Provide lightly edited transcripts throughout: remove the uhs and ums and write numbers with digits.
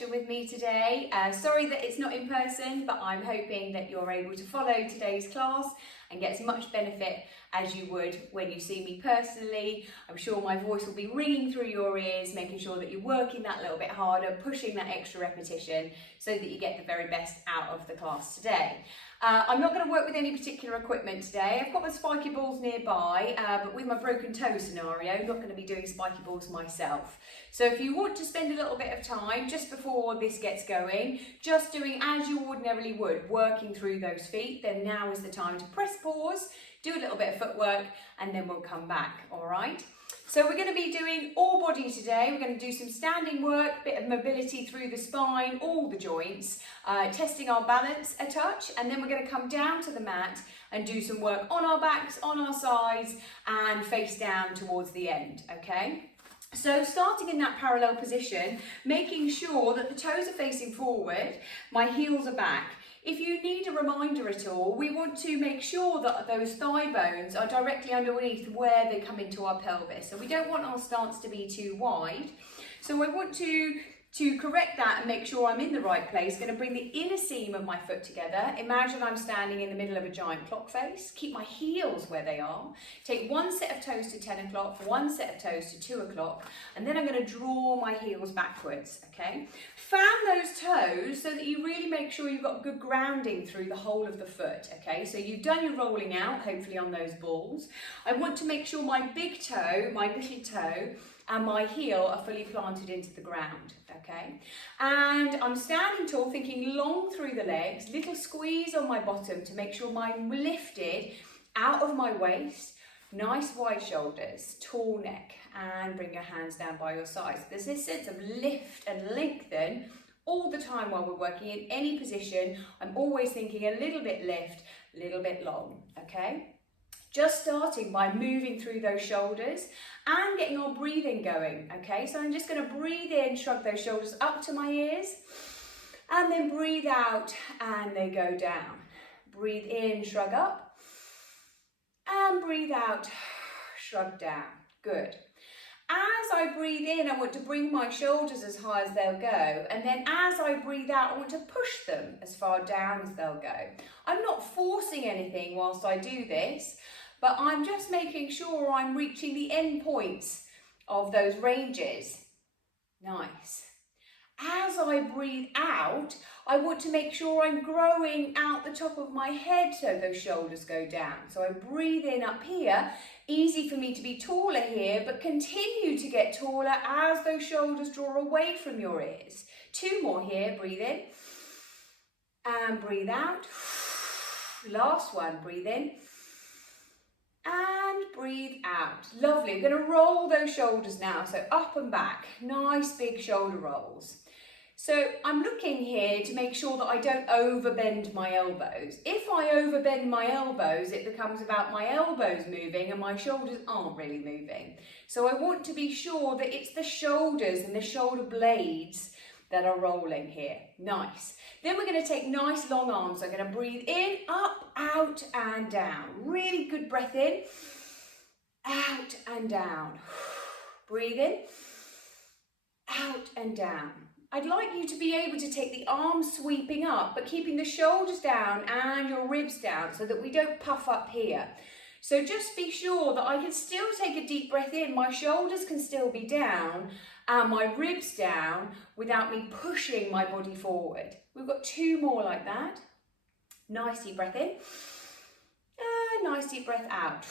session with me today. Sorry that it's not in person, but I'm hoping that you're able to follow today's class and get as much benefit as you would when you see me personally. I'm sure my voice will be ringing through your ears, making sure that you're working that little bit harder, pushing that extra repetition so that you get the very best out of the class today. I'm not going to work with any particular equipment today. I've got my spiky balls nearby, but with my broken toe scenario, I'm not going to be doing spiky balls myself. So if you want to spend a little bit of time just before this gets going, just doing as you ordinarily would, working through those feet, then now is the time to press pause, do a little bit of footwork, and then we'll come back, all right? So we're going to be doing all body today. We're going to do some standing work, bit of mobility through the spine, all the joints, testing our balance a touch, and then we're going to come down to the mat and do some work on our backs, on our sides, and face down towards the end, okay? So starting in that parallel position, making sure that the toes are facing forward, my heels are back. If you need a reminder at all, we want to make sure that those thigh bones are directly underneath where they come into our pelvis. So we don't want our stance to be too wide. So I want to correct that and make sure I'm in the right place. Going to bring the inner seam of my foot together. Imagine I'm standing in the middle of a giant clock face. Keep my heels where they are. Take one set of toes to 10 o'clock, one set of toes to 2 o'clock, and then I'm going to draw my heels backwards, okay? Fan those toes so that you really make sure you've got good grounding through the whole of the foot, okay? So you've done your rolling out, hopefully on those balls. I want to make sure my big toe, my little toe, and my heel are fully planted into the ground, okay? And I'm standing tall, thinking long through the legs, little squeeze on my bottom to make sure I'm lifted out of my waist, nice wide shoulders, tall neck, and bring your hands down by your sides. There's this sense of lift and lengthen all the time while we're working in any position. I'm always thinking a little bit lift, a little bit long, okay? Just starting by moving through those shoulders and getting our breathing going, okay? So I'm just going to breathe in, shrug those shoulders up to my ears, and then breathe out and they go down. Breathe in, shrug up, and breathe out, shrug down. Good. As I breathe in, I want to bring my shoulders as high as they'll go, and then as I breathe out, I want to push them as far down as they'll go. I'm not forcing anything whilst I do this, but I'm just making sure I'm reaching the end points of those ranges. Nice. As I breathe out, I want to make sure I'm growing out the top of my head so those shoulders go down. So I breathe in up here, easy for me to be taller here, but continue to get taller as those shoulders draw away from your ears. 2 more here, breathe in and breathe out. Last one, breathe in and breathe out. Lovely. I'm going to roll those shoulders now, so up and back, nice big shoulder rolls. So I'm looking here to make sure that I don't overbend my elbows. If I overbend my elbows, it becomes about my elbows moving and my shoulders aren't really moving. So I want to be sure that it's the shoulders and the shoulder blades that are rolling here. Nice. Then we're going to take nice long arms. I'm going to breathe in, up, out and down. Really good breath in, out and down. Breathe in, out and down. I'd like you to be able to take the arms sweeping up, but keeping the shoulders down and your ribs down so that we don't puff up here. So just be sure that I can still take a deep breath in, my shoulders can still be down and my ribs down without me pushing my body forward. We've got 2 more like that. Nice deep breath in and nice deep breath out.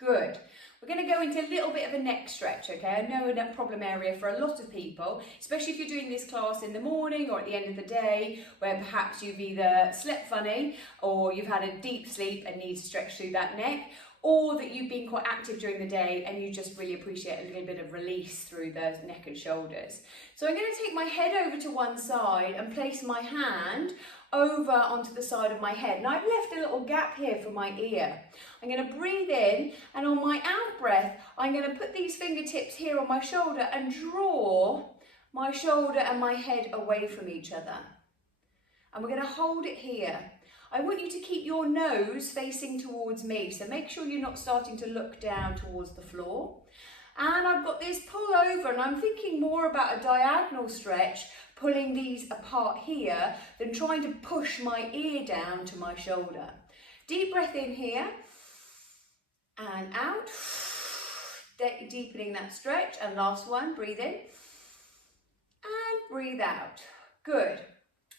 Good. We're going to go into a little bit of a neck stretch, okay? I know a problem area for a lot of people, especially if you're doing this class in the morning or at the end of the day, where perhaps you've either slept funny or you've had a deep sleep and need to stretch through that neck, or that you've been quite active during the day and you just really appreciate a little bit of release through the neck and shoulders. So I'm going to take my head over to one side and place my hand over onto the side of my head. And I've left a little gap here for my ear. I'm going to breathe in, and on my out breath, I'm going to put these fingertips here on my shoulder and draw my shoulder and my head away from each other. And we're going to hold it here. I want you to keep your nose facing towards me, so make sure you're not starting to look down towards the floor. And I've got this pull over, and I'm thinking more about a diagonal stretch, pulling these apart here, than trying to push my ear down to my shoulder. Deep breath in here, and out. Deepening that stretch, and last one, breathe in, and breathe out. Good.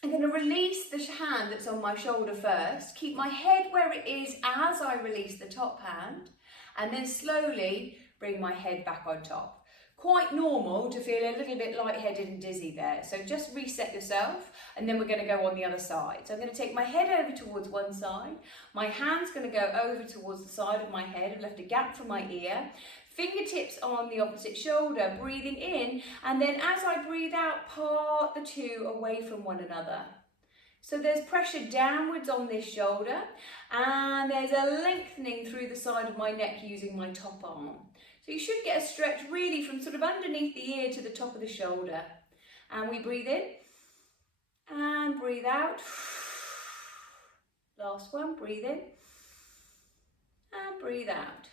I'm going to release the hand that's on my shoulder first, keep my head where it is as I release the top hand, and then slowly bring my head back on top. Quite normal to feel a little bit lightheaded and dizzy there, so just reset yourself, and then we're going to go on the other side. So I'm going to take my head over towards one side, my hand's going to go over towards the side of my head, I've left a gap for my ear, fingertips on the opposite shoulder, breathing in, and then as I breathe out, part the two away from one another. So there's pressure downwards on this shoulder, and there's a lengthening through the side of my neck using my top arm. So you should get a stretch really from sort of underneath the ear to the top of the shoulder. And we breathe in, and breathe out. Last one, breathe in, and breathe out.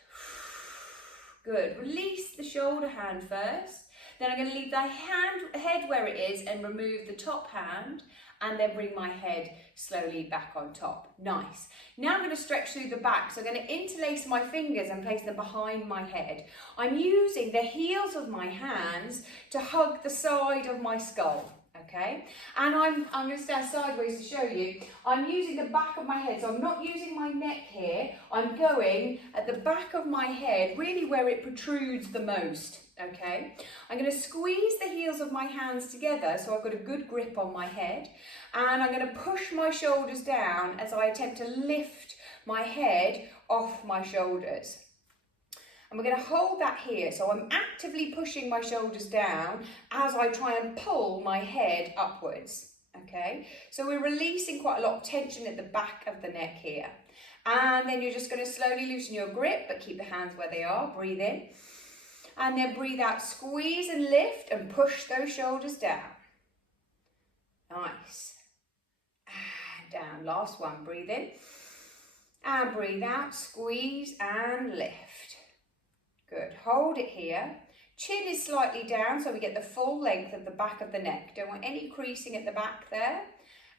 Good. Release the shoulder hand first. Then I'm going to leave the head where it is and remove the top hand, and then bring my head slowly back on top. Nice. Now I'm going to stretch through the back. So I'm going to interlace my fingers and place them behind my head. I'm using the heels of my hands to hug the side of my skull. Okay, and I'm going to stand sideways to show you. I'm using the back of my head, so I'm not using my neck here. I'm going at the back of my head, really where it protrudes the most. Okay, I'm going to squeeze the heels of my hands together so I've got a good grip on my head, and I'm going to push my shoulders down as I attempt to lift my head off my shoulders. And we're going to hold that here, so I'm actively pushing my shoulders down as I try and pull my head upwards. Okay, so we're releasing quite a lot of tension at the back of the neck here. And then you're just going to slowly loosen your grip, but keep the hands where they are. Breathe in, and then breathe out, squeeze and lift and push those shoulders down. Nice. And down. Last one. Breathe in and breathe out, squeeze and lift. Good. Hold it here. Chin is slightly down so we get the full length of the back of the neck. Don't want any creasing at the back there.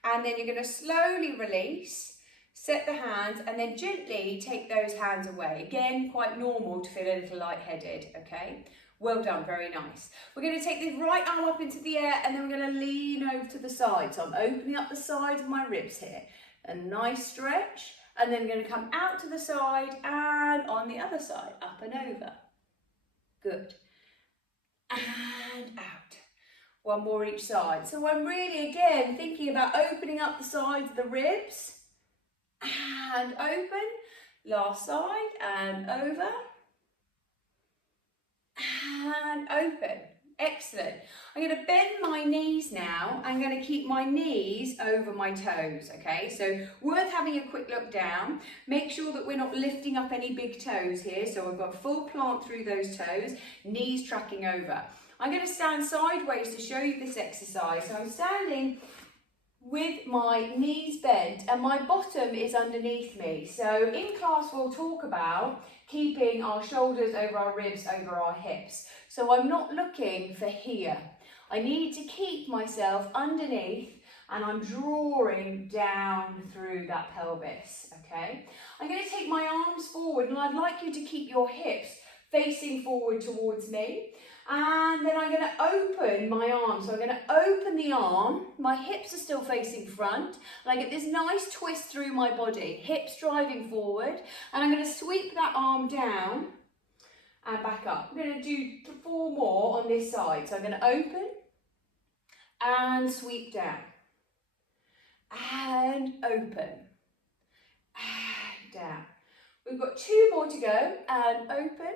And then you're going to slowly release, set the hands, and then gently take those hands away. Again, quite normal to feel a little lightheaded, okay? Well done, very nice. We're going to take the right arm up into the air, and then we're going to lean over to the side. So I'm opening up the sides of my ribs here. A nice stretch, and then we're going to come out to the side and on the other side, up and over. Good. And out. One more each side. So I'm really, again, thinking about opening up the sides of the ribs. And open. Last side. And over. And open. Excellent. I'm going to bend my knees now. I'm going to keep my knees over my toes, okay? So worth having a quick look down. Make sure that we're not lifting up any big toes here. So I've got full plant through those toes, knees tracking over. I'm going to stand sideways to show you this exercise. So I'm standing with my knees bent and my bottom is underneath me. So in class we'll talk about keeping our shoulders over our ribs, over our hips. So I'm not looking for here. I need to keep myself underneath and I'm drawing down through that pelvis, okay? I'm going to take my arms forward and I'd like you to keep your hips facing forward towards me. And then I'm going to open my arm. So I'm going to open the arm. My hips are still facing front. And I get this nice twist through my body. Hips driving forward. And I'm going to sweep that arm down and back up. I'm going to do 4 more on this side. So I'm going to open and sweep down. And open. And down. We've got 2 more to go. And open.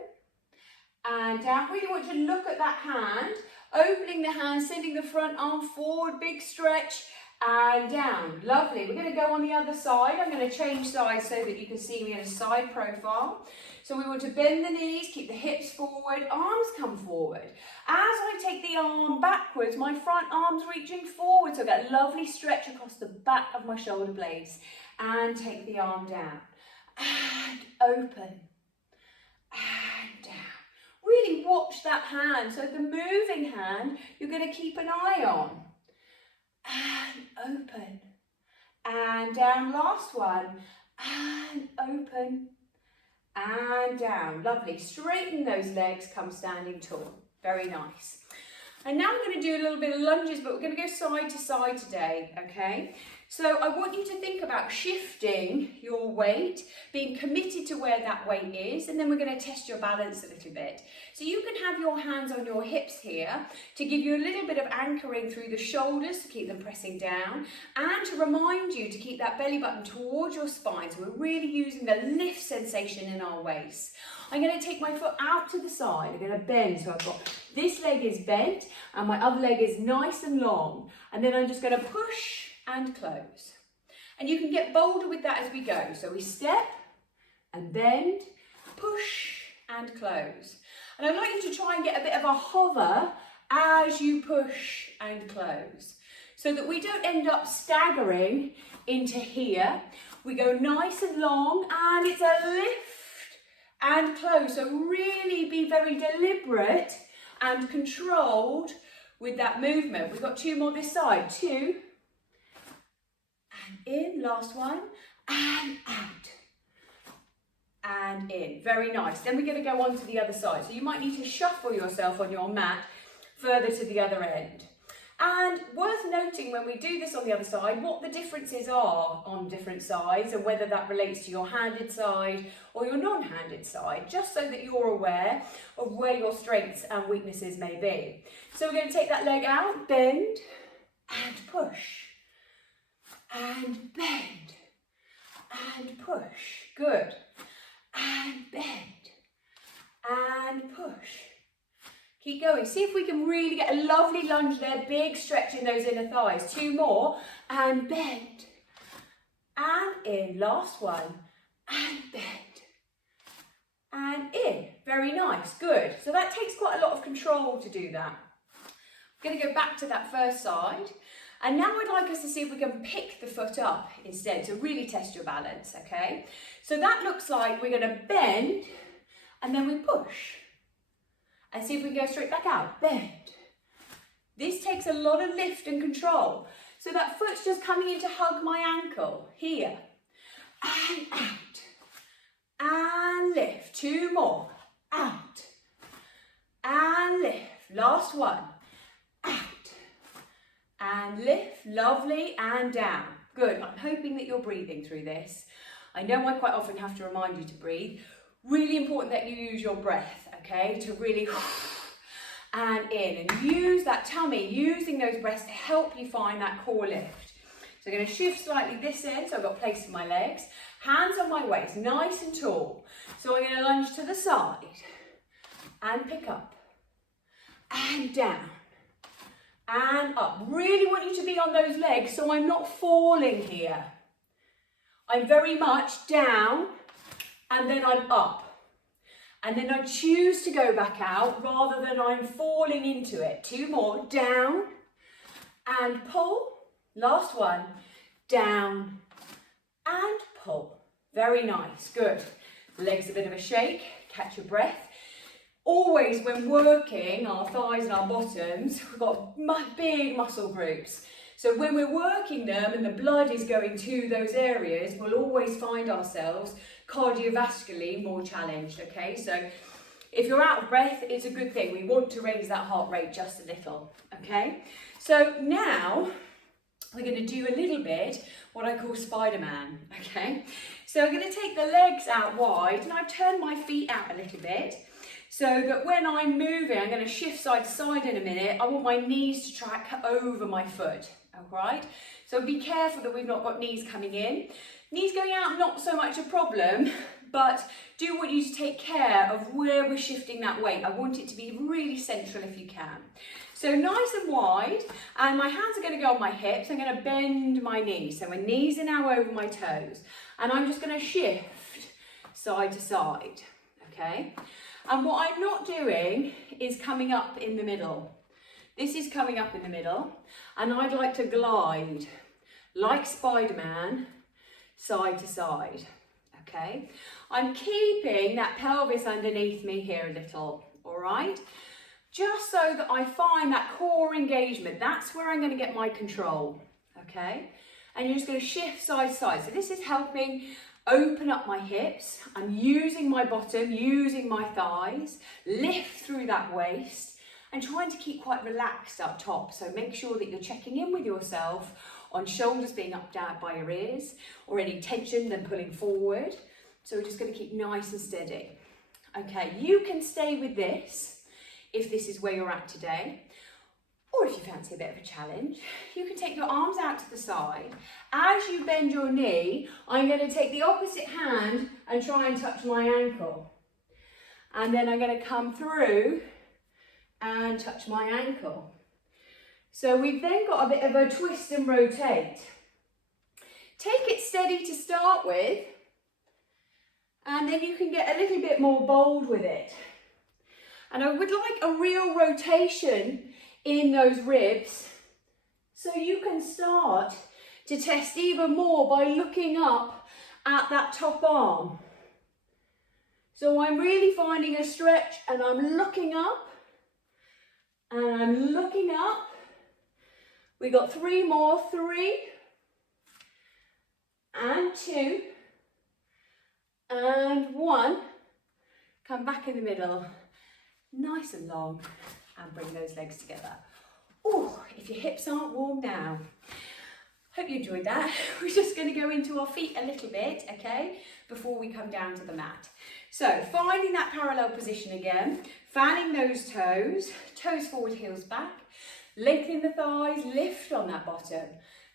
And down. Really want you to look at that hand, opening the hand, sending the front arm forward, big stretch, and down. Lovely. We're going to go on the other side. I'm going to change sides so that you can see me in a side profile. So we want to bend the knees, keep the hips forward, arms come forward. As I take the arm backwards, my front arm's reaching forward, so I get a lovely stretch across the back of my shoulder blades. And take the arm down. And open. And down. Really watch that hand. So the moving hand, you're going to keep an eye on. And open. And down, last one. And open. And down. Lovely. Straighten those legs, come standing tall. Very nice. And now we're going to do a little bit of lunges, but we're going to go side to side today, okay? So I want you to think about shifting your weight, being committed to where that weight is, and then we're going to test your balance a little bit. So you can have your hands on your hips here to give you a little bit of anchoring through the shoulders to keep them pressing down, and to remind you to keep that belly button towards your spine. So we're really using the lift sensation in our waist. I'm going to take my foot out to the side. I'm going to bend. So I've got this leg is bent and my other leg is nice and long. And then I'm just going to push and close. And you can get bolder with that as we go. So we step and bend, push and close. And I'd like you to try and get a bit of a hover as you push and close, so that we don't end up staggering into here. We go nice and long, and it's a lift and close. So really be very deliberate and controlled with that movement. We've got two more this side. 2 and in, last one, and out and in. Very nice. Then we're going to go on to the other side. So you might need to shuffle yourself on your mat further to the other end. And worth noting when we do this on the other side, what the differences are on different sides, and whether that relates to your handed side or your non-handed side, just so that you're aware of where your strengths and weaknesses may be. So we're going to take that leg out, bend and push and bend and push. Good. And bend and push. Keep going. See if we can really get a lovely lunge there. Big stretch in those inner thighs. 2 more. And bend. And in. Last one. And bend. And in. Very nice. Good. So that takes quite a lot of control to do that. I'm going to go back to that first side. And now I'd like us to see if we can pick the foot up instead, to really test your balance, okay? So that looks like we're going to bend and then we push. And see if we can go straight back out. Bend. This takes a lot of lift and control. So that foot's just coming in to hug my ankle. Here. And out. And lift. 2 more. Out. And lift. Last one. Out. And lift. Lovely. And down. Good. I'm hoping that you're breathing through this. I know I quite often have to remind you to breathe. Really important that you use your breath, okay, to really and in, and use that tummy, using those breaths to help you find that core lift. So I'm going to shift slightly this end, so I've got place for my legs, hands on my waist, nice and tall. So I'm going to lunge to the side and pick up and down and up. Really want you to be on those legs so I'm not falling here. I'm very much down and then I'm up. And then I choose to go back out rather than I'm falling into it. 2 more. Down and pull. Last one. Down and pull. Very nice. Good. Legs a bit of a shake. Catch your breath. Always when working our thighs and our bottoms, we've got big muscle groups. So when we're working them and the blood is going to those areas, we'll always find ourselves cardiovascularly more challenged, okay? So if you're out of breath, it's a good thing. We want to raise that heart rate just a little, okay? So now we're going to do a little bit what I call Spider-Man, okay? So I'm going to take the legs out wide and I turn my feet out a little bit so that when I'm moving, I'm going to shift side to side in a minute. I want my knees to track over my foot, all right? So be careful that we've not got knees coming in. Knees going out, not so much a problem, but do want you to take care of where we're shifting that weight. I want it to be really central if you can. So nice and wide, and my hands are going to go on my hips. I'm going to bend my knees. So my knees are now over my toes, and I'm just going to shift side to side, okay? And what I'm not doing is coming up in the middle. This is coming up in the middle, and I'd like to glide like Spider-Man, side to side, okay? I'm keeping that pelvis underneath me here a little, all all right? Just so that I find that core engagement. That's where I'm going to get my control, okay? And you're just going to shift side to side. So this is helping open up my hips. I'm using my bottom, using my thighs, lift through that waist, and trying to keep quite relaxed up top. So make sure that you're checking in with yourself on shoulders being up down by your ears, or any tension then pulling forward. So we're just going to keep nice and steady. Okay, you can stay with this if this is where you're at today. Or if you fancy a bit of a challenge, you can take your arms out to the side. As you bend your knee, I'm going to take the opposite hand and try and touch my ankle. And then I'm going to come through and touch my ankle. So we've then got a bit of a twist and rotate. Take it steady to start with, and then you can get a little bit more bold with it. And I would like a real rotation in those ribs, so you can start to test even more by looking up at that top arm. So I'm really finding a stretch, and I'm looking up, and I'm looking up. We got 3 more, 3, and 2, and 1. Come back in the middle, nice and long, and bring those legs together. Oh, if your hips aren't warm now. Hope you enjoyed that. We're just going to go into our feet a little bit, okay, before we come down to the mat. So finding that parallel position again, fanning those toes, toes forward, heels back, lengthen the thighs, lift on that bottom,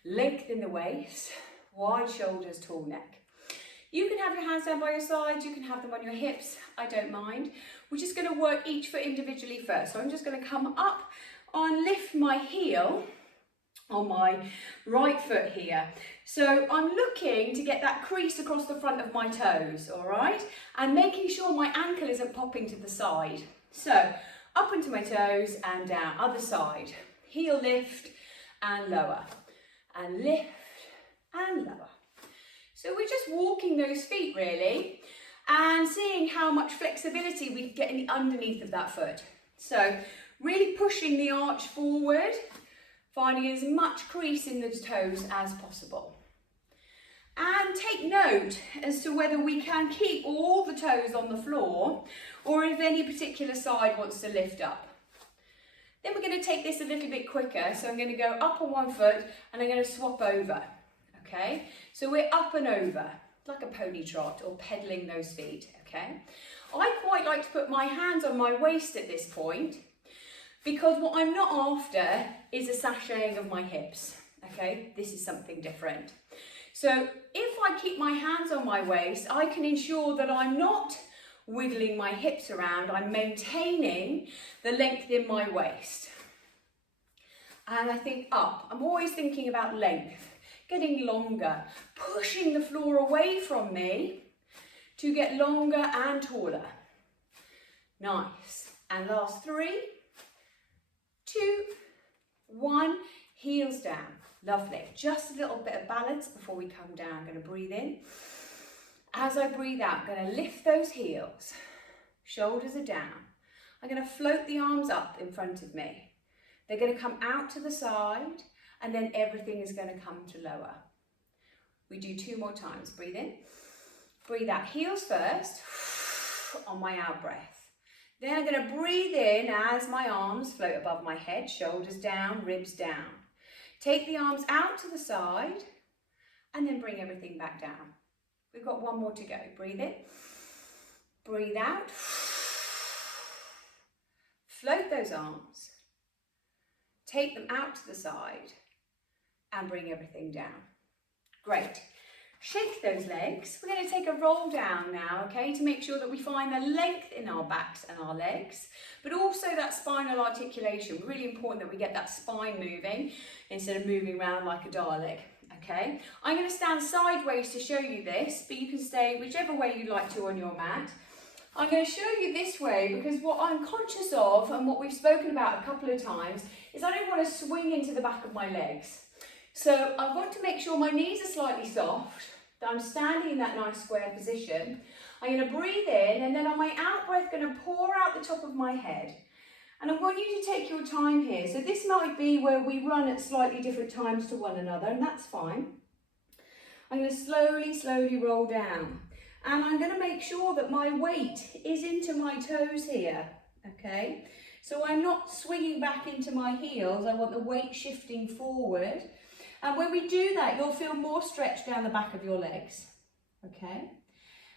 lengthen the waist, wide shoulders, tall neck. You can have your hands down by your sides, you can have them on your hips, I don't mind. We're just going to work each foot individually first. So I'm just going to come up and lift my heel on my right foot here. So I'm looking to get that crease across the front of my toes, all right? And making sure my ankle isn't popping to the side. So up into my toes and down, other side. Heel lift and lower, and lift and lower. So we're just walking those feet really, and seeing how much flexibility we can get in the underneath of that foot. So really pushing the arch forward, finding as much crease in those toes as possible. And take note as to whether we can keep all the toes on the floor, or if any particular side wants to lift up. Then we're going to take this a little bit quicker, so I'm going to go up on one foot and I'm going to swap over, okay? So we're up and over, like a pony trot or pedaling those feet, okay? I quite like to put my hands on my waist at this point, because what I'm not after is a sashaying of my hips, okay? This is something different. So if I keep my hands on my waist, I can ensure that I'm not wiggling my hips around, I'm maintaining the length in my waist. And I think up, I'm always thinking about length, getting longer, pushing the floor away from me to get longer and taller. Nice. And last 3, 2, 1, heels down. Lovely. Just a little bit of balance before we come down. I'm going to breathe in. As I breathe out, I'm going to lift those heels. Shoulders are down. I'm going to float the arms up in front of me. They're going to come out to the side, and then everything is going to come to lower. We do 2 more times. Breathe in. Breathe out. Heels first on my out breath. Then I'm going to breathe in as my arms float above my head, shoulders down, ribs down. Take the arms out to the side, and then bring everything back down. We've got 1 more to go. Breathe in, breathe out, float those arms, take them out to the side, and bring everything down. Great. Shake those legs. We're going to take a roll down now, okay, to make sure that we find the length in our backs and our legs, but also that spinal articulation. Really important that we get that spine moving instead of moving around like a Dalek. Okay, I'm going to stand sideways to show you this, but you can stay whichever way you like to on your mat. I'm going to show you this way because what I'm conscious of, and what we've spoken about a couple of times, is I don't want to swing into the back of my legs. So I want to make sure my knees are slightly soft, that I'm standing in that nice square position. I'm going to breathe in, and then on my out breath, going to pour out the top of my head. And I want you to take your time here. So this might be where we run at slightly different times to one another, and that's fine. I'm going to slowly roll down. And I'm going to make sure that my weight is into my toes here, okay? So I'm not swinging back into my heels. I want the weight shifting forward. And when we do that, you'll feel more stretch down the back of your legs, okay?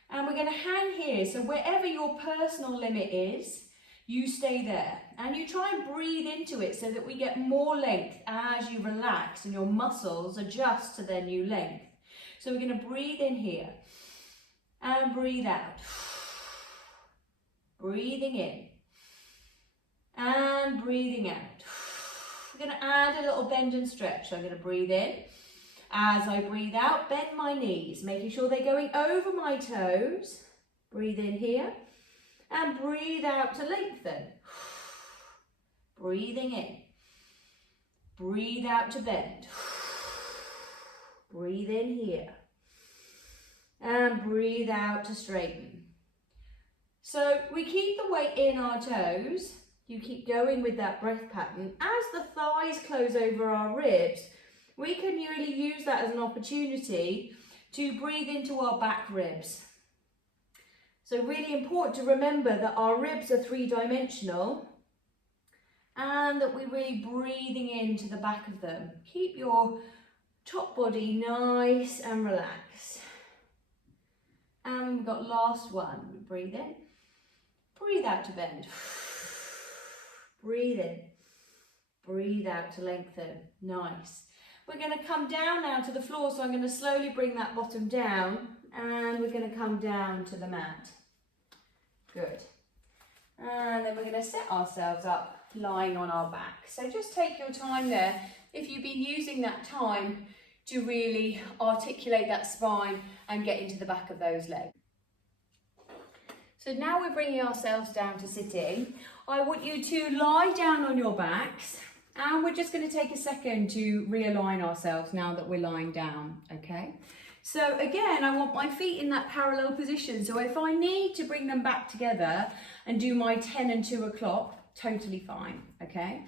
And we're going to hang here. So wherever your personal limit is, you stay there. And you try and breathe into it so that we get more length as you relax and your muscles adjust to their new length. So we're going to breathe in here and breathe out. Breathing in and breathing out. We're going to add a little bend and stretch. So I'm going to breathe in. As I breathe out, bend my knees, making sure they're going over my toes. Breathe in here and breathe out to lengthen. Breathing in. Breathe out to bend. Breathe in here and breathe out to straighten. So we keep the weight in our toes. You keep going with that breath pattern. As the thighs close over our ribs, we can really use that as an opportunity to breathe into our back ribs. So really important to remember that our ribs are three-dimensional and that we're really breathing into the back of them. Keep your top body nice and relaxed. And we've got last one. Breathe in. Breathe out to bend. Breathe in. Breathe out to lengthen. Nice. We're going to come down now to the floor, so I'm going to slowly bring that bottom down and we're going to come down to the mat. Good. And then we're going to set ourselves up lying on our back. So just take your time there. If you've been using that time to really articulate that spine and get into the back of those legs. So now we're bringing ourselves down to sitting. I want you to lie down on your backs. And we're just going to take a second to realign ourselves now that we're lying down, okay? So again, I want my feet in that parallel position. So if I need to bring them back together and do my 10 and 2 o'clock, totally fine, okay?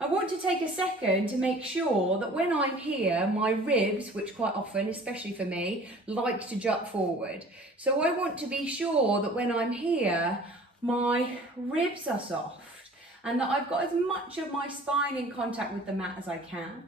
I want to take a second to make sure that when I'm here, my ribs, which quite often, especially for me, like to jut forward. So I want to be sure that when I'm here, my ribs are soft. And that I've got as much of my spine in contact with the mat as I can.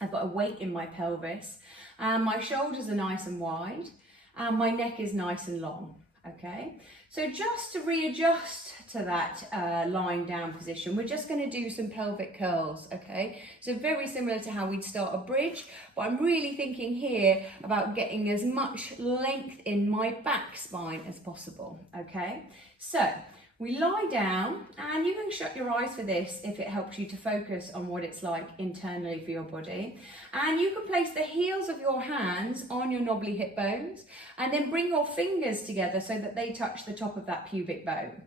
I've got a weight in my pelvis, and my shoulders are nice and wide, and my neck is nice and long, okay? So just to readjust to that lying down position, we're just going to do some pelvic curls, okay? So very similar to how we'd start a bridge, but I'm really thinking here about getting as much length in my back spine as possible, okay? So we lie down, and you can shut your eyes for this if it helps you to focus on what it's like internally for your body. And you can place the heels of your hands on your knobbly hip bones and then bring your fingers together so that they touch the top of that pubic bone.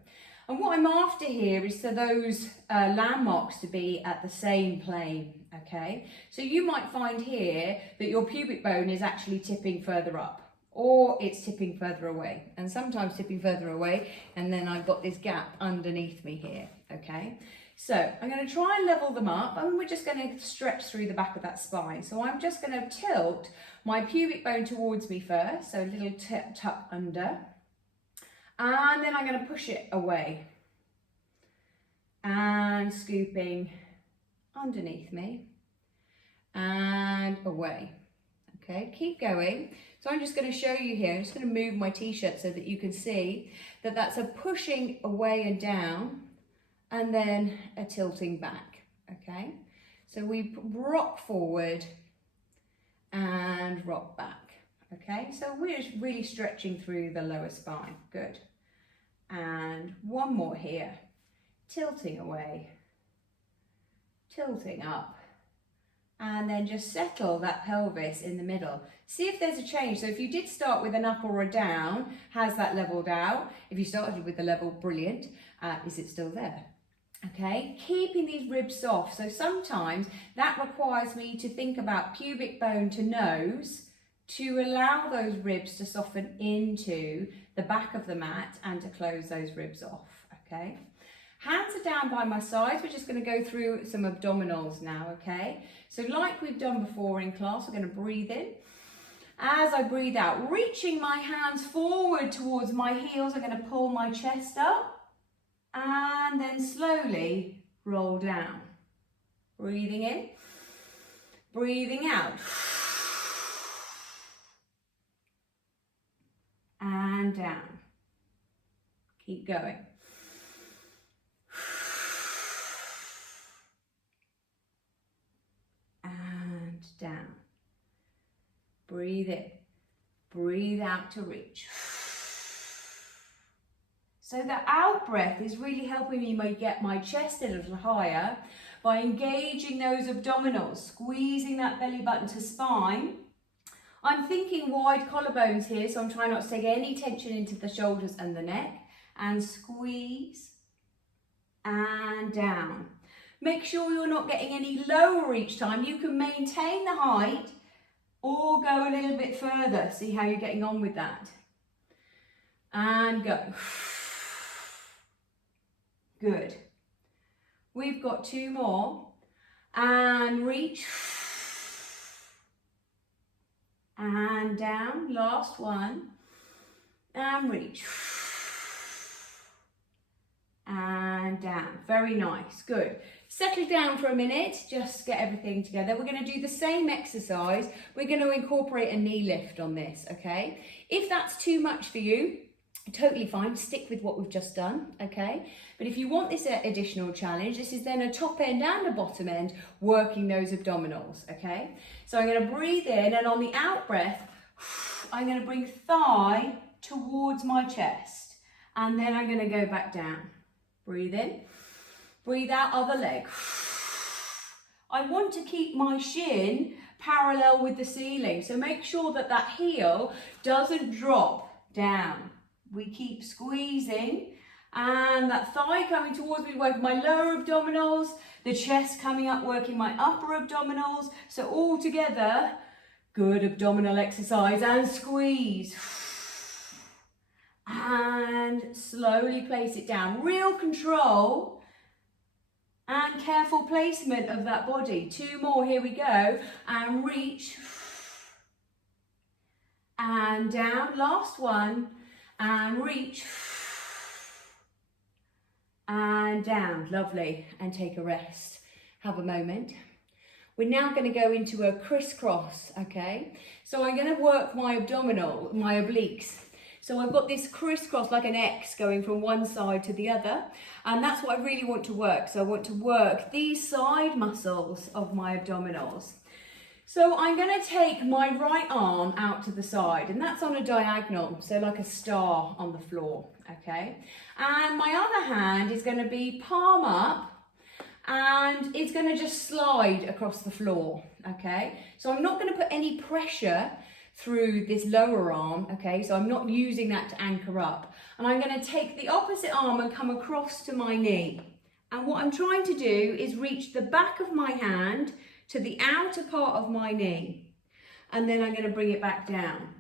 And what I'm after here is for those landmarks to be at the same plane, okay? So you might find here that your pubic bone is actually tipping further up, or it's tipping further away, and sometimes tipping further away, and then I've got this gap underneath me here, okay? So I'm going to try and level them up, and we're just going to stretch through the back of that spine. So I'm just going to tilt my pubic bone towards me first, so a little tuck under, and then I'm going to push it away, and scooping underneath me, and away, okay? Keep going. So I'm just going to show you here, I'm just going to move my t-shirt so that you can see that that's a pushing away and down and then a tilting back, okay? So we rock forward and rock back, okay? So we're just really stretching through the lower spine, good. And one more here, tilting away, tilting up. And then just settle that pelvis in the middle. See if there's a change. So if you did start with an up or a down, has that leveled out? If you started with the level, brilliant. Is it still there? Okay, keeping these ribs soft. So sometimes that requires me to think about pubic bone to nose, to allow those ribs to soften into the back of the mat and to close those ribs off, okay? Hands are down by my sides. We're just going to go through some abdominals now, okay? So like we've done before in class, we're going to breathe in. As I breathe out, reaching my hands forward towards my heels, I'm going to pull my chest up and then slowly roll down. Breathing in, breathing out. And down. Keep going. And down. Breathe in. Breathe out to reach. So the out breath is really helping me get my chest a little higher by engaging those abdominals, squeezing that belly button to spine. I'm thinking wide collarbones here, so I'm trying not to take any tension into the shoulders and the neck. And squeeze and down. Make sure you're not getting any lower each time. You can maintain the height or go a little bit further. See how you're getting on with that. And go. Good. We've got 2 more. And reach. And down, last one, and reach, and down. Very nice, good. Settle down for a minute, just get everything together. We're going to do the same exercise. We're going to incorporate a knee lift on this, okay? If that's too much for you, totally fine, stick with what we've just done, okay? But if you want this additional challenge, this is then a top end and a bottom end working those abdominals, okay? So I'm going to breathe in, and on the out breath, I'm going to bring thigh towards my chest, and then I'm going to go back down. Breathe in, breathe out, other leg. I want to keep my shin parallel with the ceiling, so make sure that that heel doesn't drop down. We keep squeezing, and that thigh coming towards me, working my lower abdominals, the chest coming up, working my upper abdominals. So all together, good abdominal exercise, and squeeze. And slowly place it down. Real control and careful placement of that body. 2 more, here we go. And reach. And down, last one. And reach. And down, lovely, and take a rest. Have a moment. We're now going to go into a crisscross, okay? So I'm going to work my abdominal, my obliques. So I've got this crisscross like an X going from one side to the other, and that's what I really want to work. So I want to work these side muscles of my abdominals. So I'm going to take my right arm out to the side, and that's on a diagonal, so like a star on the floor, okay? And my other hand is going to be palm up, and it's going to just slide across the floor, okay? So I'm not going to put any pressure through this lower arm, okay? So I'm not using that to anchor up. And I'm going to take the opposite arm and come across to my knee. And what I'm trying to do is reach the back of my hand to the outer part of my knee, and then I'm going to bring it back down,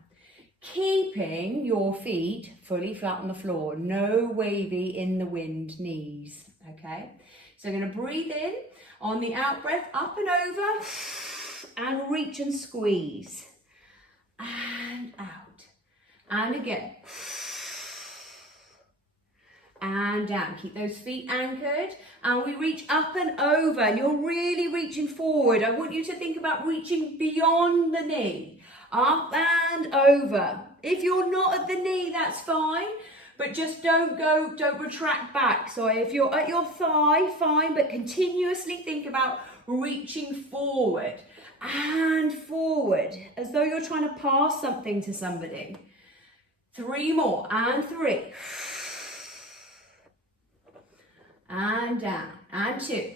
keeping your feet fully flat on the floor, no wavy in the wind knees, okay? So I'm going to breathe in on the out breath, up and over, and reach and squeeze, and out, and again, and down. Keep those feet anchored, and we reach up and over, and you're really reaching forward. I want you to think about reaching beyond the knee, up and over. If you're not at the knee, that's fine, but just don't retract back. So if you're at your thigh, fine, but continuously think about reaching forward and forward, as though you're trying to pass something to somebody. 3 more, and 3. And down, and 2.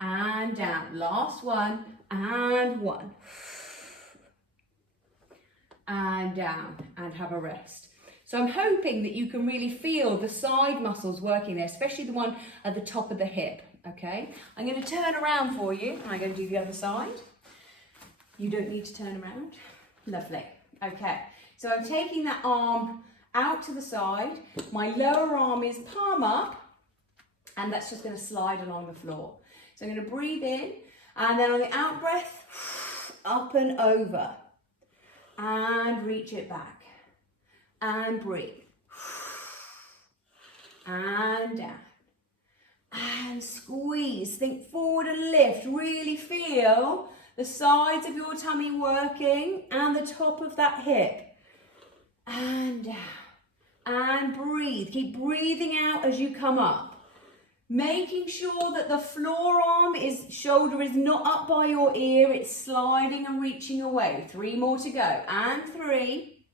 And down, last one, and 1. And down, and have a rest. So I'm hoping that you can really feel the side muscles working there, especially the one at the top of the hip, okay? I'm going to turn around for you, and I'm going to do the other side. You don't need to turn around. Lovely. Okay, so I'm taking that arm out to the side. My lower arm is palm up, and that's just going to slide along the floor. So I'm going to breathe in, and then on the out breath, up and over, and reach it back, and breathe, and down, and squeeze. Think forward and lift. Really feel the sides of your tummy working and the top of that hip, and down, and breathe. Keep breathing out as you come up. Making sure that the shoulder is not up by your ear, it's sliding and reaching away. 3 more to go. And 3.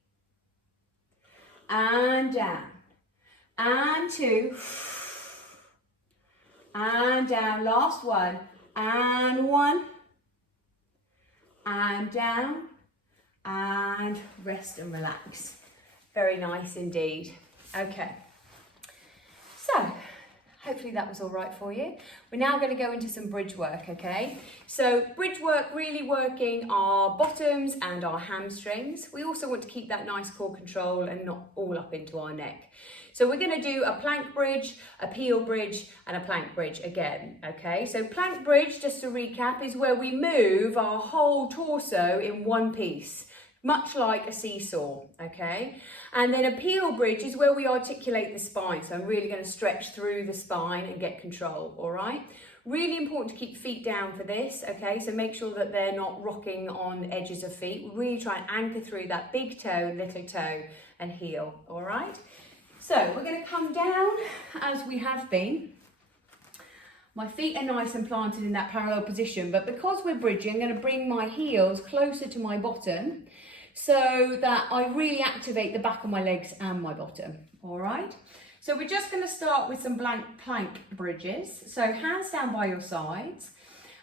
And down. And 2. And down. Last one. And 1. And down. And rest and relax. Very nice indeed. Okay. So, hopefully that was all right for you. We're now going to go into some bridge work, okay? So bridge work, really working our bottoms and our hamstrings. We also want to keep that nice core control and not all up into our neck. So we're going to do a plank bridge, a peel bridge, and a plank bridge again, okay? So plank bridge, just to recap, is where we move our whole torso in one piece, much like a seesaw, okay? And then a peel bridge is where we articulate the spine. So I'm really going to stretch through the spine and get control, all right? Really important to keep feet down for this, okay? So make sure that they're not rocking on edges of feet. We really try and anchor through that big toe, little toe, and heel, all right? So we're going to come down as we have been. My feet are nice and planted in that parallel position, but because we're bridging, I'm going to bring my heels closer to my bottom so that I really activate the back of my legs and my bottom, all right? So we're just going to start with some plank bridges. So hands down by your sides,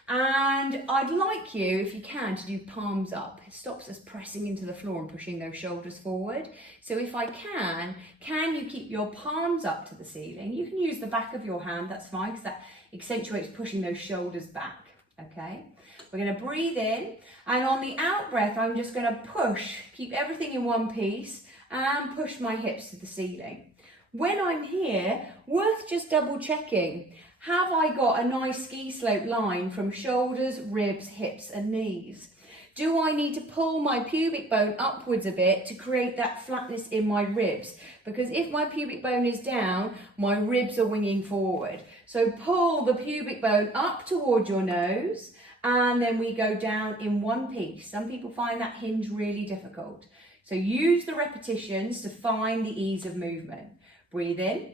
and I'd like you, if you can, to do palms up. It stops us pressing into the floor and pushing those shoulders forward. So if I can you keep your palms up to the ceiling? You can use the back of your hand, that's fine, because that accentuates pushing those shoulders back, okay? We're going to breathe in, and on the out breath, I'm just going to push, keep everything in one piece, and push my hips to the ceiling. When I'm here, worth just double checking, have I got a nice ski slope line from shoulders, ribs, hips, and knees? Do I need to pull my pubic bone upwards a bit to create that flatness in my ribs? Because if my pubic bone is down, my ribs are winging forward. So pull the pubic bone up towards your nose, and then we go down in one piece. Some people find that hinge really difficult. So use the repetitions to find the ease of movement. Breathe in,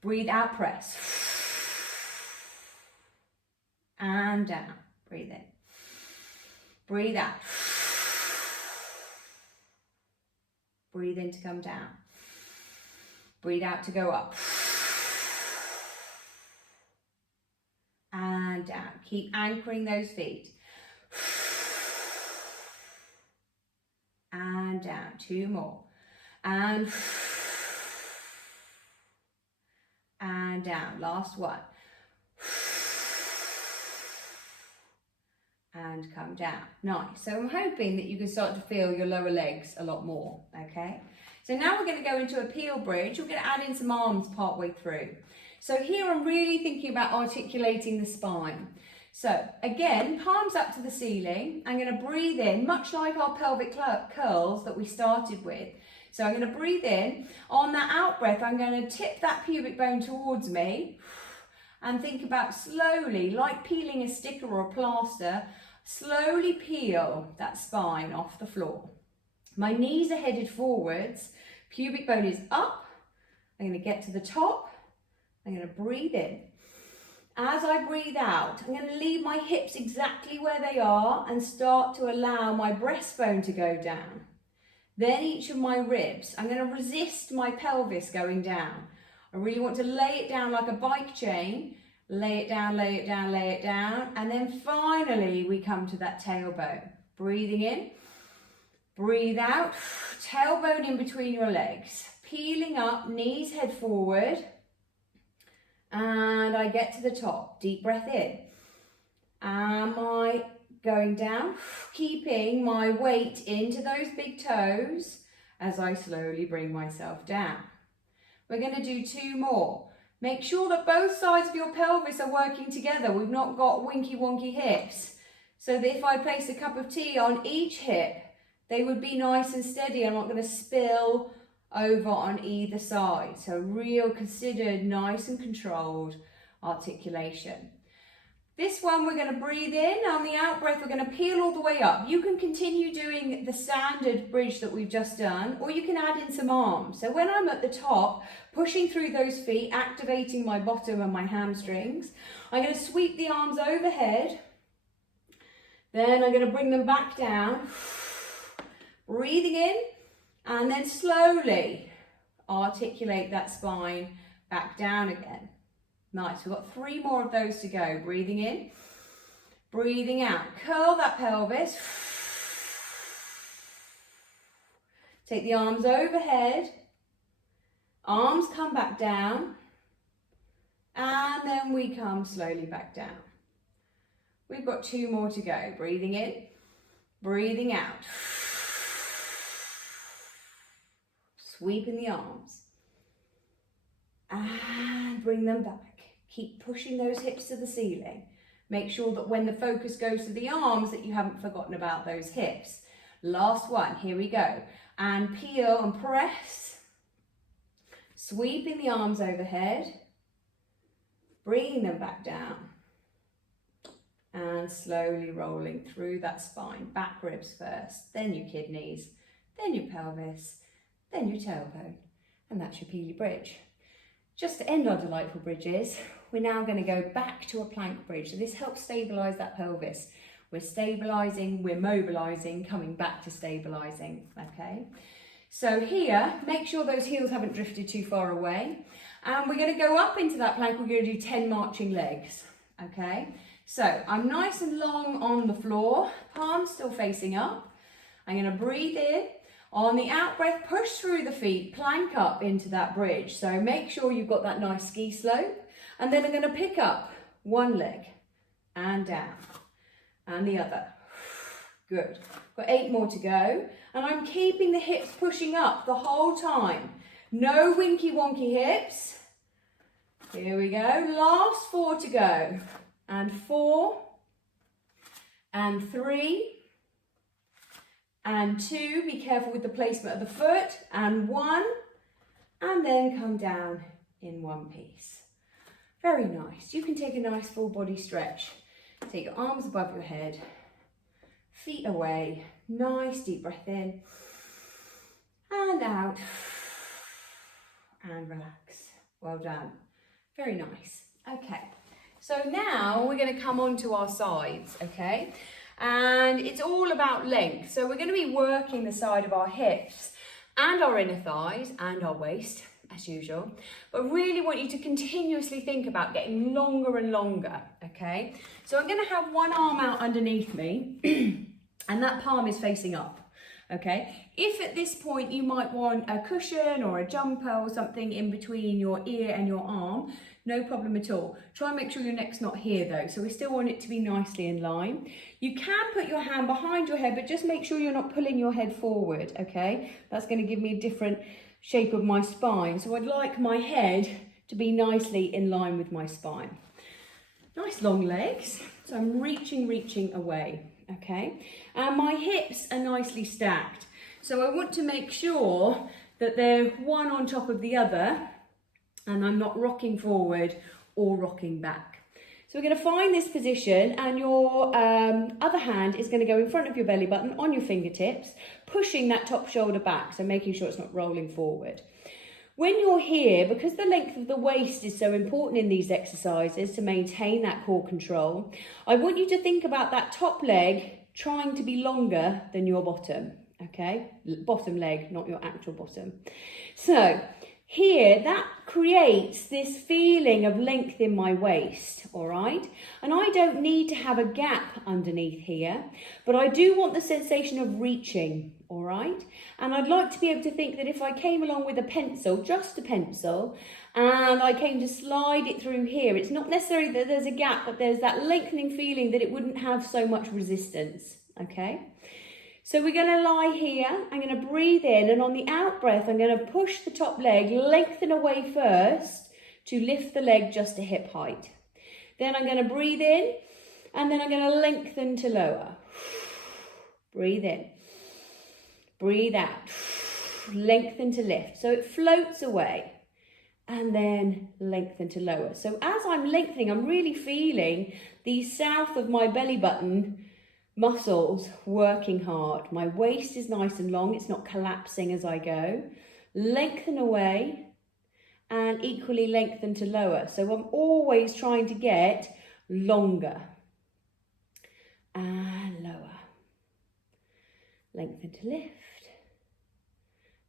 breathe out, press. And down, breathe in. Breathe out. Breathe in to come down. Breathe out to go up. And down. Keep anchoring those feet. And down. 2 more. And down. Last one. And come down. Nice. So I'm hoping that you can start to feel your lower legs a lot more, okay? So now we're going to go into a peel bridge. We're going to add in some arms partway through. So here I'm really thinking about articulating the spine. So again, palms up to the ceiling. I'm going to breathe in, much like our pelvic curls that we started with. So I'm going to breathe in. On that out breath, I'm going to tip that pubic bone towards me and think about slowly, like peeling a sticker or a plaster, slowly peel that spine off the floor. My knees are headed forwards, pubic bone is up. I'm going to get to the top. I'm going to breathe in. As I breathe out, I'm going to leave my hips exactly where they are and start to allow my breastbone to go down. Then each of my ribs. I'm going to resist my pelvis going down. I really want to lay it down like a bike chain. Lay it down, lay it down, lay it down. And then finally we come to that tailbone. Breathing in, breathe out. Tailbone in between your legs. Peeling up, knees head forward. And I get to the top. Deep breath in. And my going down, keeping my weight into those big toes as I slowly bring myself down. We're going to do 2 more. Make sure that both sides of your pelvis are working together. We've not got winky wonky hips. So that if I place a cup of tea on each hip, they would be nice and steady. I'm not going to spill over on either side. So real considered, nice and controlled articulation. This one we're going to breathe in. On the out breath, we're going to peel all the way up. You can continue doing the standard bridge that we've just done, or you can add in some arms. So when I'm at the top, pushing through those feet, activating my bottom and my hamstrings, I'm going to sweep the arms overhead. Then I'm going to bring them back down, breathing in, and then slowly articulate that spine back down again. Nice, we've got 3 more of those to go. Breathing in, breathing out. Curl that pelvis. Take the arms overhead. Arms come back down. And then we come slowly back down. We've got 2 more to go. Breathing in, breathing out. Sweeping the arms. And bring them back. Keep pushing those hips to the ceiling. Make sure that when the focus goes to the arms that you haven't forgotten about those hips. Last one, here we go. And peel and press. Sweeping the arms overhead. Bringing them back down. And slowly rolling through that spine. Back ribs first, then your kidneys, then your pelvis, then your tailbone. And that's your peely bridge. Just to end our delightful bridges, we're now going to go back to a plank bridge. So this helps stabilise that pelvis. We're stabilising, we're mobilising, coming back to stabilising, okay? So here, make sure those heels haven't drifted too far away. And we're going to go up into that plank, we're going to do 10 marching legs, okay? So I'm nice and long on the floor, palms still facing up. I'm going to breathe in. On the out breath, push through the feet, plank up into that bridge. So make sure you've got that nice ski slope. And then I'm going to pick up one leg and down and the other. Good. Got 8 more to go. And I'm keeping the hips pushing up the whole time. No winky wonky hips. Here we go. Last 4 to go. And 4 and 3. And 2, be careful with the placement of the foot, and 1, and then come down in one piece. Very nice. You can take a nice full body stretch. Take your arms above your head, feet away, nice deep breath in, and out, and relax. Well done. Very nice. Okay, so now we're going to come on to our sides, okay? And it's all about length. So we're going to be working the side of our hips and our inner thighs and our waist, as usual. But really want you to continuously think about getting longer and longer, okay? So I'm going to have one arm out underneath me and that palm is facing up, okay? If at this point you might want a cushion or a jumper or something in between your ear and your arm, no problem at all. Try and make sure your neck's not here though, so we still want it to be nicely in line. You can put your hand behind your head, but just make sure you're not pulling your head forward, okay? That's going to give me a different shape of my spine. So I'd like my head to be nicely in line with my spine. Nice long legs, so I'm reaching away, okay? And my hips are nicely stacked. So I want to make sure that they're one on top of the other, and I'm not rocking forward or rocking back. So we're going to find this position, and your other hand is going to go in front of your belly button on your fingertips, pushing that top shoulder back, so making sure it's not rolling forward. When you're here, because the length of the waist is so important in these exercises to maintain that core control, I want you to think about that top leg trying to be longer than your bottom, okay? Bottom leg, not your actual bottom. So here, that creates this feeling of length in my waist, all right? And I don't need to have a gap underneath here, but I do want the sensation of reaching, all right? And I'd like to be able to think that if I came along with a pencil, just a pencil, and I came to slide it through here, it's not necessarily that there's a gap, but there's that lengthening feeling that it wouldn't have so much resistance, okay? So we're going to lie here, I'm going to breathe in, and on the out breath, I'm going to push the top leg, lengthen away first to lift the leg just to hip height. Then I'm going to breathe in, and then I'm going to lengthen to lower. Breathe in, breathe out, lengthen to lift. So it floats away, and then lengthen to lower. So as I'm lengthening, I'm really feeling the south of my belly button muscles working hard. My waist is nice and long, it's not collapsing as I go. Lengthen away and equally lengthen to lower. So I'm always trying to get longer and lower. Lengthen to lift,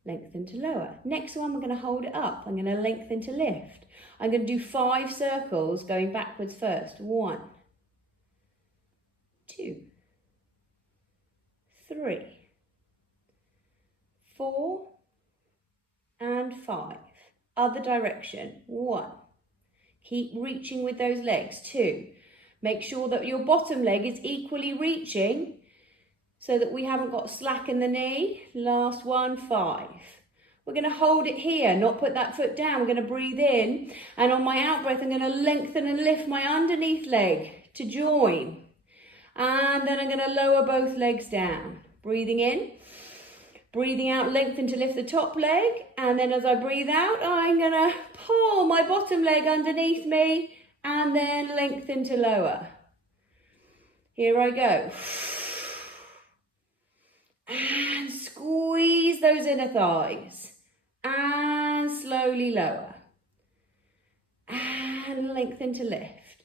lengthen to lower. Next one, we're going to hold it up. I'm going to lengthen to lift. I'm going to do 5 circles going backwards first. 1, 2, 3, 4, and 5. Other direction. 1. Keep reaching with those legs. 2. Make sure that your bottom leg is equally reaching so that we haven't got slack in the knee. Last one. 5. We're going to hold it here, not put that foot down. We're going to breathe in, and on my out breath, I'm going to lengthen and lift my underneath leg to join. And then I'm going to lower both legs down. Breathing in, breathing out, lengthen to lift the top leg. And then as I breathe out, I'm going to pull my bottom leg underneath me and then lengthen to lower. Here I go. And squeeze those inner thighs. And slowly lower. And lengthen to lift.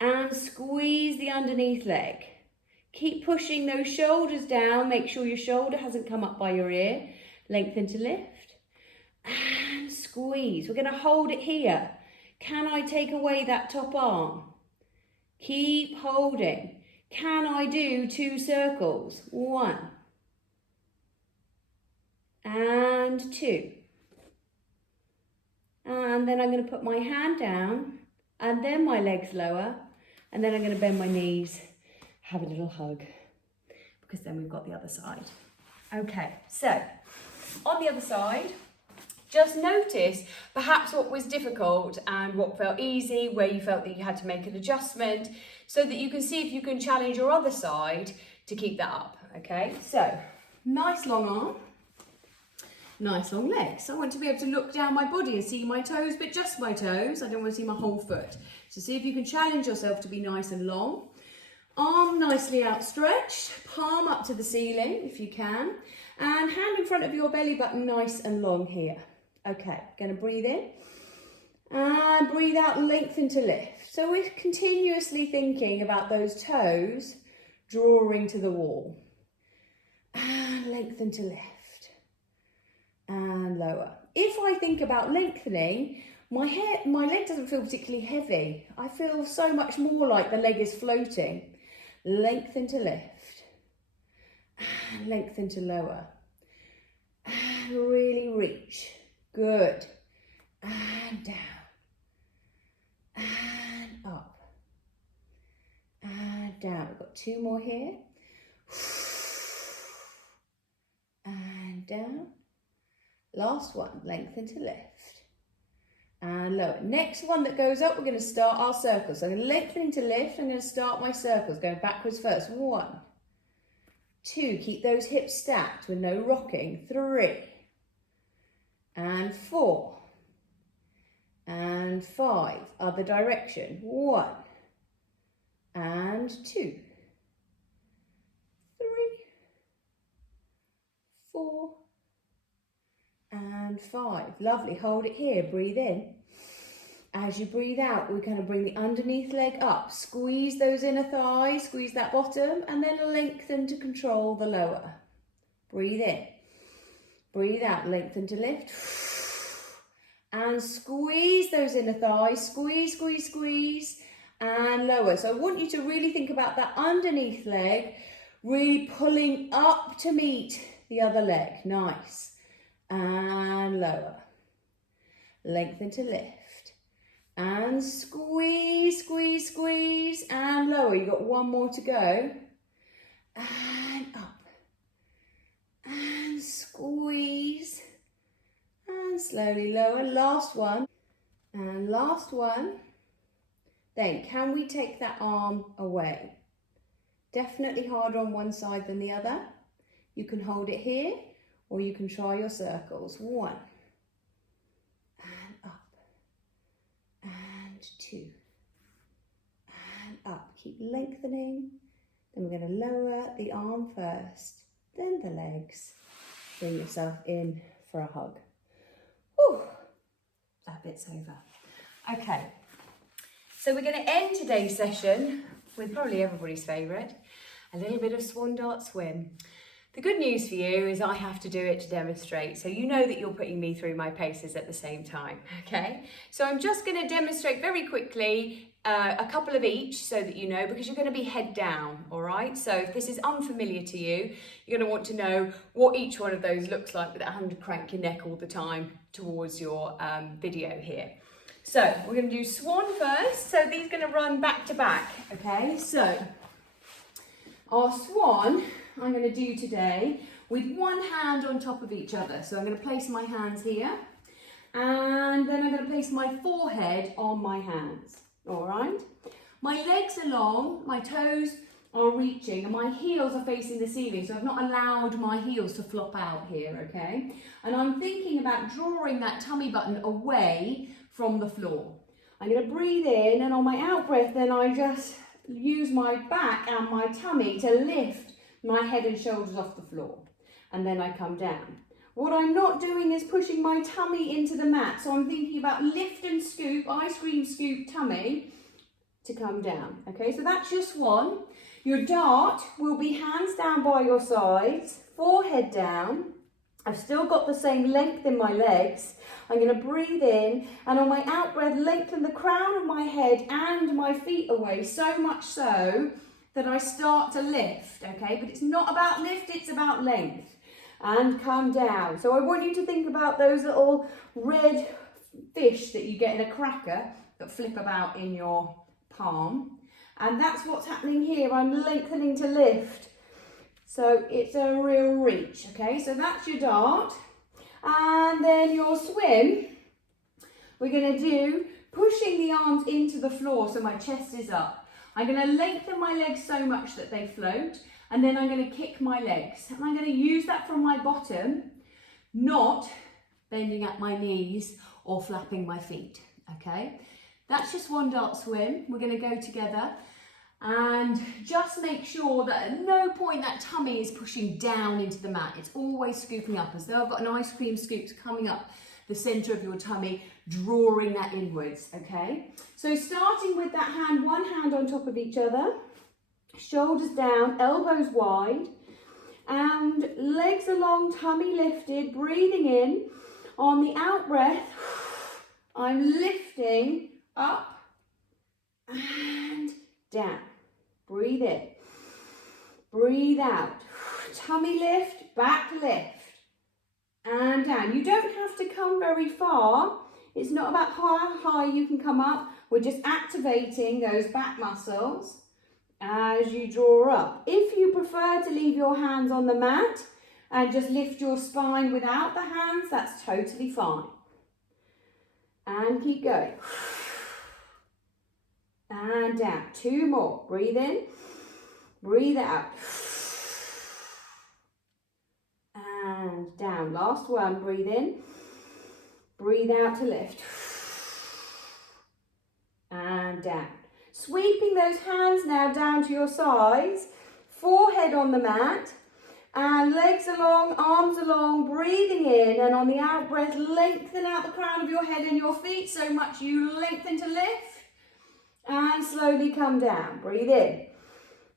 And squeeze the underneath leg. Keep pushing those shoulders down. Make sure your shoulder hasn't come up by your ear. Lengthen to lift. And squeeze. We're going to hold it here. Can I take away that top arm? Keep holding. Can I do 2 circles? 1. And 2. And then I'm going to put my hand down. And then my legs lower. And then I'm going to bend my knees. Have a little hug, because then we've got the other side. Okay, so on the other side, just notice perhaps what was difficult and what felt easy, where you felt that you had to make an adjustment, so that you can see if you can challenge your other side to keep that up. Okay, so nice long arm, nice long legs. I want to be able to look down my body and see my toes, but just my toes. I don't want to see my whole foot. So see if you can challenge yourself to be nice and long. Arm nicely outstretched, palm up to the ceiling if you can, and hand in front of your belly button nice and long here. Okay, going to breathe in and breathe out, lengthen to lift. So we're continuously thinking about those toes drawing to the wall. And lengthen to lift and lower. If I think about lengthening, my leg doesn't feel particularly heavy. I feel so much more like the leg is floating. Lengthen to lift, and lengthen to lower, and really reach. Good. And down, and up, and down. We've got 2 more here. And down. Last one, lengthen to lift. And lower. Next one that goes up, we're going to start our circles. So I'm going to lengthen to lift. I'm going to start my circles, going backwards first. 1, 2, keep those hips stacked with no rocking. 3, and 4, and 5. Other direction. 1, and 2, 3, 4, and 5. Lovely. Hold it here. Breathe in. As you breathe out, we're going to bring the underneath leg up. Squeeze those inner thighs, squeeze that bottom, and then lengthen to control the lower. Breathe in. Breathe out. Lengthen to lift. And and squeeze those inner thighs, squeeze, squeeze, squeeze, and lower. So I want you to really think about that underneath leg, really pulling up to meet the other leg. Nice. And lower. Lengthen to lift. And squeeze, squeeze, squeeze, and lower. You've got one more to go. And up. And squeeze. And slowly lower. Last one. And last one. Then, can we take that arm away? Definitely harder on one side than the other. You can hold it here, or you can try your circles. 1. And up. And 2. And up. Keep lengthening. Then we're going to lower the arm first, then the legs. Bring yourself in for a hug. Whew. That bit's over. Okay. So we're going to end today's session with probably everybody's favourite, a little bit of swan dart swim. The good news for you is I have to do it to demonstrate, so you know that you're putting me through my paces at the same time, okay? So I'm just going to demonstrate very quickly a couple of each so that you know, because you're going to be head down, all right? So if this is unfamiliar to you, you're going to want to know what each one of those looks like without having to crank your neck all the time towards your video here. So we're going to do swan first. So these are going to run back to back, okay? So our swan I'm going to do today with one hand on top of each other. So I'm going to place my hands here, and then I'm going to place my forehead on my hands, all right? My legs are long, my toes are reaching, and my heels are facing the ceiling, so I've not allowed my heels to flop out here, okay? And I'm thinking about drawing that tummy button away from the floor. I'm going to breathe in, and on my out breath, then I just use my back and my tummy to lift my head and shoulders off the floor, and then I come down. What I'm not doing is pushing my tummy into the mat, so I'm thinking about lift and scoop, ice cream scoop tummy to come down. Okay, so that's your swan. Your dart will be hands down by your sides, forehead down. I've still got the same length in my legs. I'm going to breathe in, and on my out breath, lengthen the crown of my head and my feet away, so much so that I start to lift, okay? But it's not about lift, it's about length. And come down. So I want you to think about those little red fish that you get in a cracker that flip about in your palm. And that's what's happening here. I'm lengthening to lift. So it's a real reach, okay? So that's your dart. And then your swim, we're going to do pushing the arms into the floor so my chest is up. I'm going to lengthen my legs so much that they float, and then I'm going to kick my legs. And I'm going to use that from my bottom, not bending at my knees or flapping my feet, okay? That's just one dart swim. We're going to go together, and just make sure that at no point that tummy is pushing down into the mat. It's always scooping up, as though I've got an ice cream scoop coming up the centre of your tummy, drawing that inwards, okay? So starting with that hand, one hand on top of each other, shoulders down, elbows wide, and legs along, tummy lifted, breathing in. On the out breath, I'm lifting up and down. Breathe in, breathe out, tummy lift, back lift, and down. You don't have to come very far. It's not about how high you can come up. We're just activating those back muscles as you draw up. If you prefer to leave your hands on the mat and just lift your spine without the hands, that's totally fine. And keep going. And down. 2 more. Breathe in, breathe out. And down. Last one. Breathe in, breathe out to lift. And down. Sweeping those hands now down to your sides, forehead on the mat, and legs along, arms along, breathing in, and on the out breath, lengthen out the crown of your head and your feet so much you lengthen to lift, and slowly come down. Breathe in,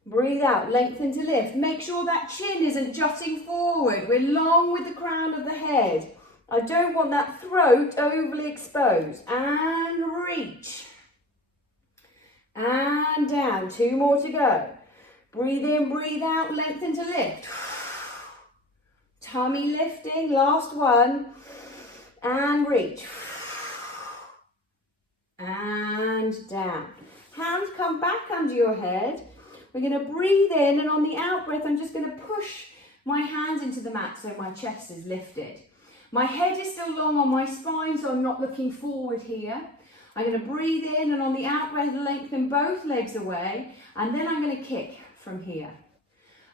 breathe out, lengthen to lift. Make sure that chin isn't jutting forward. We're long with the crown of the head. I don't want that throat overly exposed. And reach. And down. 2 more to go. Breathe in, breathe out, lengthen to lift. Tummy lifting, last one. And reach. And down. Hands come back under your head. We're going to breathe in, and on the out breath, I'm just going to push my hands into the mat so my chest is lifted. My head is still long on my spine, so I'm not looking forward here. I'm going to breathe in, and on the out breath, lengthen both legs away, and then I'm going to kick from here.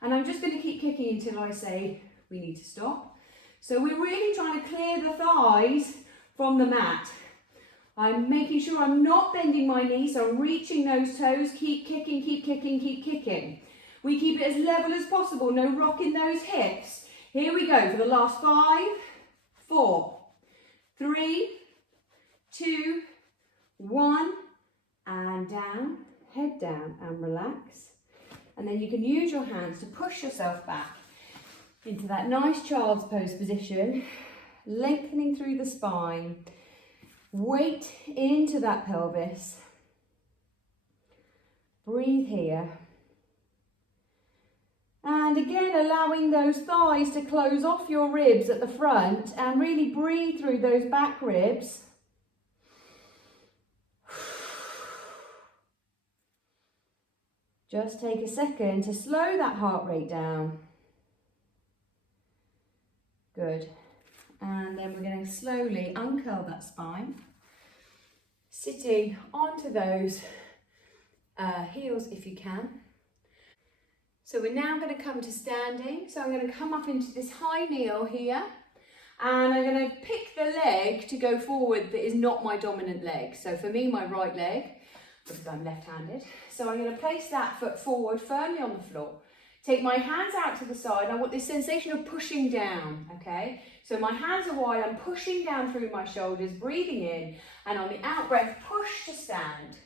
And I'm just going to keep kicking until I say we need to stop. So we're really trying to clear the thighs from the mat. I'm making sure I'm not bending my knees, so I'm reaching those toes. Keep kicking, keep kicking, keep kicking. We keep it as level as possible, no rocking those hips. Here we go for the last 5, 4, 3, 2, 1, and down, head down and relax. And then you can use your hands to push yourself back into that nice child's pose position, lengthening through the spine. Weight into that pelvis. Breathe here. And again, allowing those thighs to close off your ribs at the front and really breathe through those back ribs. Just take a second to slow that heart rate down. Good. And then we're going to slowly uncurl that spine, sitting onto those heels if you can. So we're now going to come to standing. So I'm going to come up into this high kneel here, and I'm going to pick the leg to go forward that is not my dominant leg. So for me, my right leg, because I'm left-handed. So I'm going to place that foot forward firmly on the floor. Take my hands out to the side. I want this sensation of pushing down, okay? So my hands are wide, I'm pushing down through my shoulders, breathing in, and on the out breath, push to stand.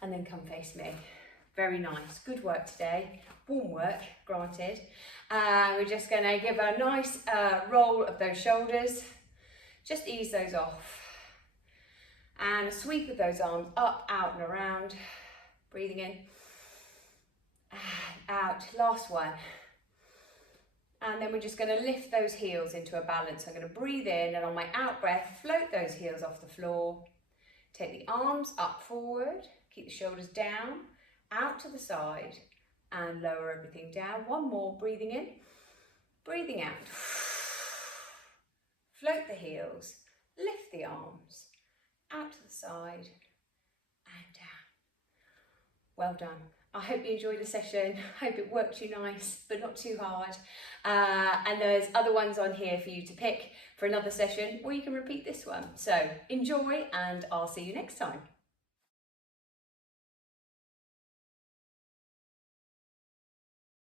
And then come face me. Very nice, good work today. Warm work, granted. We're just gonna give a nice roll of those shoulders. Just ease those off. And a sweep of those arms up, out and around. Breathing in. And out, last one. And then we're just going to lift those heels into a balance. I'm going to breathe in, and on my out breath, float those heels off the floor. Take the arms up forward, keep the shoulders down, out to the side, and lower everything down. One more, breathing in, breathing out. Float the heels, lift the arms, out to the side, and down. Well done. I hope you enjoyed the session. I hope it worked you nice, but not too hard. And there's other ones on here for you to pick for another session, or you can repeat this one. So enjoy, and I'll see you next time.